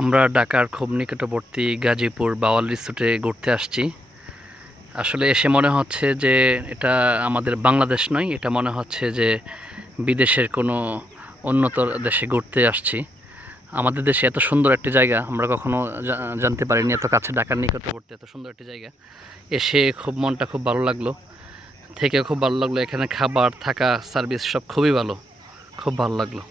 আমরা ঢাকার খুব নিকটবর্তী গাজীপুর বাওয়াল রিসোর্টে ঘুরতে আসছি। আসলে এসে মনে হচ্ছে যে এটা আমাদের বাংলাদেশ নয়, এটা মনে হচ্ছে যে বিদেশের কোনো উন্নত দেশে ঘুরতে আসছি। আমাদের দেশে এত সুন্দর একটি জায়গা আমরা কখনো জানতে পারিনি, এত কাছে ঢাকার নিকটবর্তী এত সুন্দর একটি জায়গা। এসে খুব মনটা খুব ভালো লাগলো, থেকে খুব ভালো লাগলো। এখানে খাবার থাকা সার্ভিস সব খুবই ভালো, খুব ভালো লাগলো।